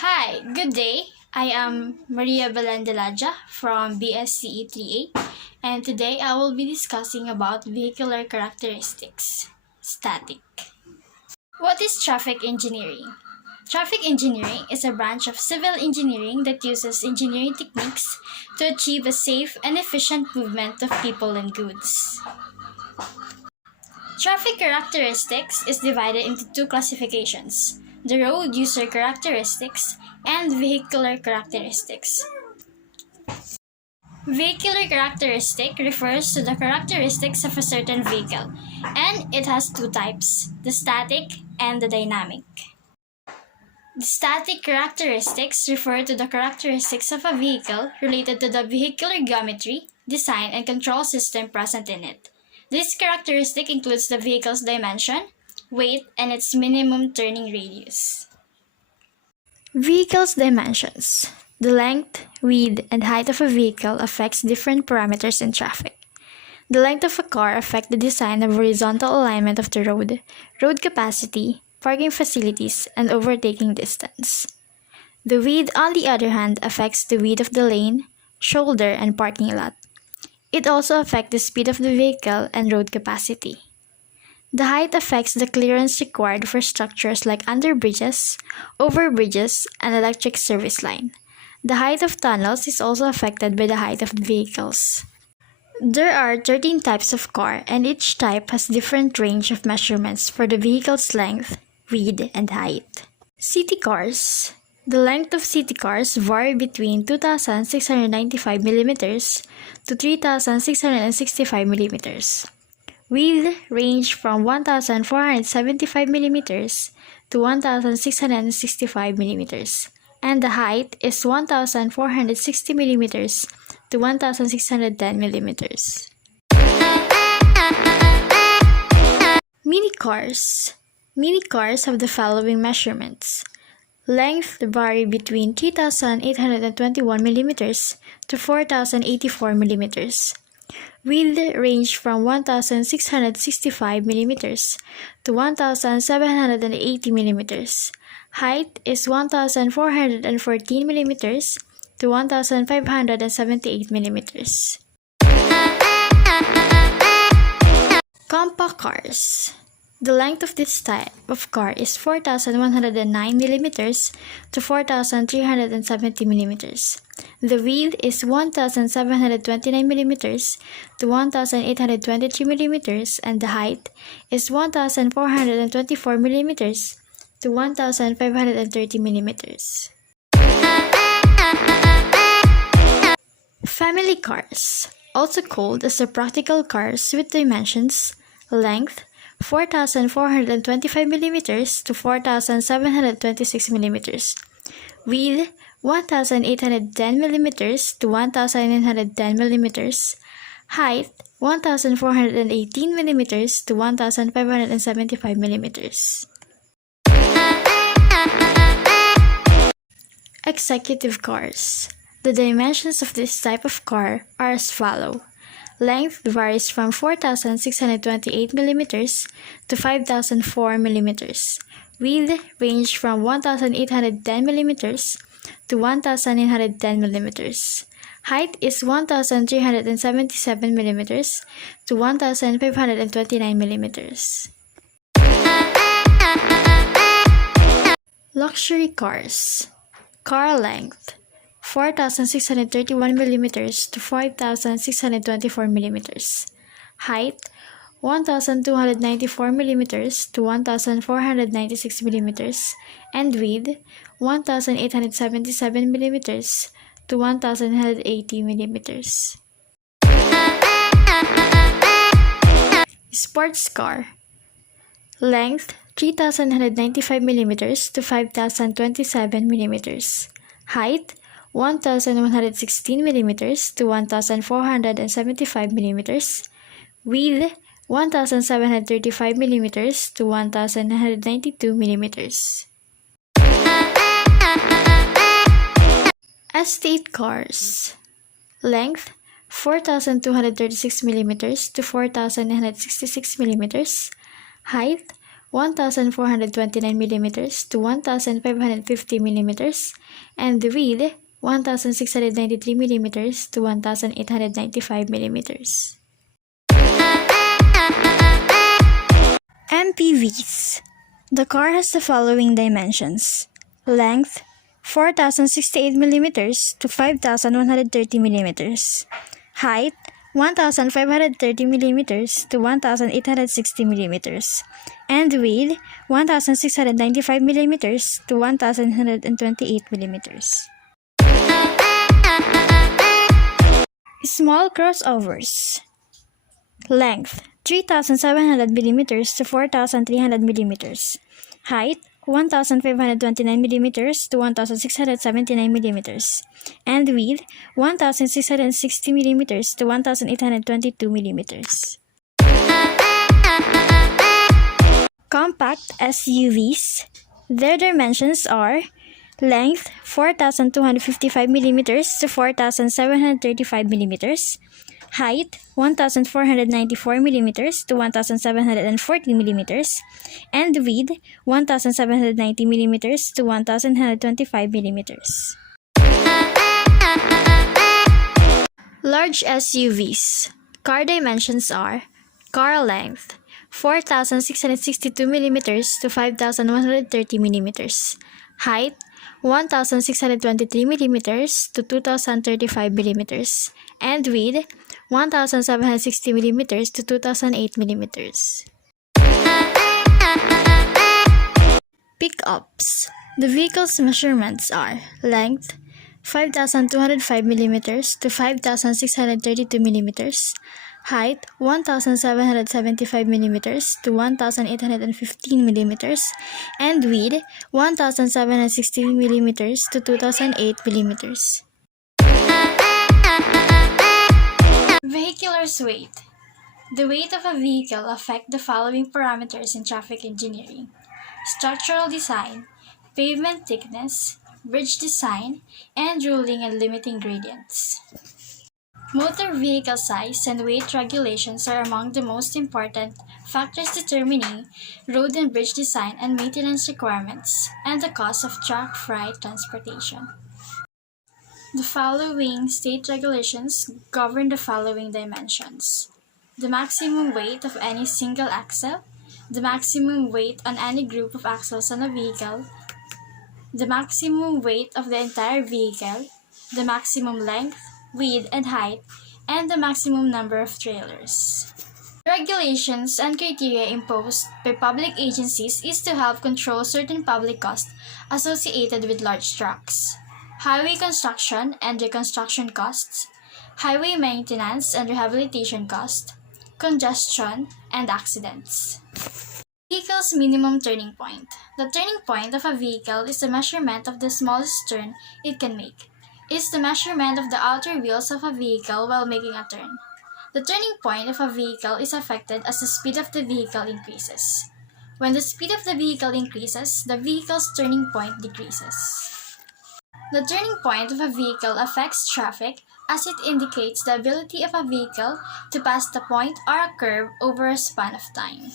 Hi, good day. I am Maria BELEN DELADIA from BSCE 3A, and today I will be discussing about vehicular characteristics. Static. What is traffic engineering? Traffic engineering is a branch of civil engineering that uses engineering techniques to achieve a safe and efficient movement of people and goods. Traffic characteristics is divided into two classifications: the road user characteristics and vehicular characteristics. Vehicular characteristic refers to the characteristics of a certain vehicle, and it has two types: the static and the dynamic. The static characteristics refer to the characteristics of a vehicle related to the vehicular geometry, design, and control system present in it. This characteristic includes the vehicle's dimension, weight, and its minimum turning radius. Vehicle's dimensions. The length, width, and height of a vehicle affects different parameters in traffic. The length of a car affects the design and horizontal alignment of the road capacity, parking facilities, and overtaking distance. The width, on the other hand, affects the width of the lane, shoulder, and parking lot. It also affects the speed of the vehicle and road capacity. The height affects the clearance required for structures like underbridges, overbridges, and electric service line. The height of tunnels is also affected by the height of the vehicles. There are 13 types of car, and each type has different range of measurements for the vehicle's length, width, and height. City cars. The length of city cars vary between 2,695 mm to 3,665 mm. Width range from 1,475 mm to 1,665 mm, and the height is 1,460 mm to 1,610 mm. Mini cars. Mini cars have the following measurements. Length vary between 3,821 mm to 4,084 mm. Width range from 1,665 mm to 1,780 mm. Height is 1,414 mm to 1,578 mm. Compact cars. The length of this type of car is 4,109 mm to 4,370 mm. The width is 1,729 mm to 1,823 mm, and the height is 1,424 mm to 1,530 mm. Family cars, also called as the practical cars with dimensions: length 4,425 mm to 4,726 mm. Width 1,810 mm to 1,910 mm. Height 1,418 mm to 1,575 mm. Executive cars. The dimensions of this type of car are as follows. Length varies from 4,628 mm to 5,004 mm. Width range from 1,810 mm to 1,910 mm. Height is 1,377 mm to 1,529 mm. Luxury cars. Car length 4,631 mm to 5,624 mm. Height 1,294 mm to 1,496 mm, and width 1,877 mm to 1,180 mm. Sports car. Length 3,195 mm to 5,027 mm. Height 1,116 mm to 1,475 mm. Width 1,735 mm to 1,992 mm. Estate cars. Length 4,236 mm to 4,966 mm. Height 1,429 millimeters to 1,550 millimeters, and the width 1,693 millimeters to 1,895 millimeters. MPVs. The car has the following dimensions: length 4,068 millimeters to 5,130 millimeters, height 1,530 millimeters to 1,860 millimeters, and width 1,695 millimeters to 1,128 millimeters. Small crossovers. Length 3,700 millimeters to 4,300 millimeters, height 1,529 millimeters to 1,679 millimeters, and width 1,660 millimeters to 1,822 millimeters. Compact SUVs. Their dimensions are length 4,255 millimeters to 4,735 millimeters, height 1,494 millimeters to 1,740 millimeters, and width 1,790 millimeters to 1,125 millimeters. Large SUVs. Car dimensions are: car length 4,662 millimeters to 5,130 millimeters, height 1,623 millimeters to 2,035 millimeters, and width 1,760 millimeters to 2,008 millimeters. Pickups. The vehicle's measurements are: length 5,205 millimeters to 5,632 millimeters, height 1,775 millimeters to 1,815 millimeters, and width 1,760 millimeters to 2,008 millimeters. Vehicular's weight. The weight of a vehicle affects the following parameters in traffic engineering: structural design, pavement thickness, bridge design, and ruling and limiting gradients. Motor vehicle size and weight regulations are among the most important factors determining road and bridge design and maintenance requirements, and the cost of truck-freight transportation. The following state regulations govern the following dimensions: the maximum weight of any single axle, the maximum weight on any group of axles on a vehicle, the maximum weight of the entire vehicle, the maximum length, width, and height, and the maximum number of trailers. Regulations and criteria imposed by public agencies is to help control certain public costs associated with large trucks: highway construction and reconstruction costs, highway maintenance and rehabilitation costs, congestion, and accidents. Vehicle's minimum turning point. The turning point of a vehicle is the measurement of the smallest turn it can make. It is the measurement of the outer wheels of a vehicle while making a turn. The turning point of a vehicle is affected as the speed of the vehicle increases. When the speed of the vehicle increases, the vehicle's turning point decreases. The turning point of a vehicle affects traffic as it indicates the ability of a vehicle to pass the point or a curve over a span of time.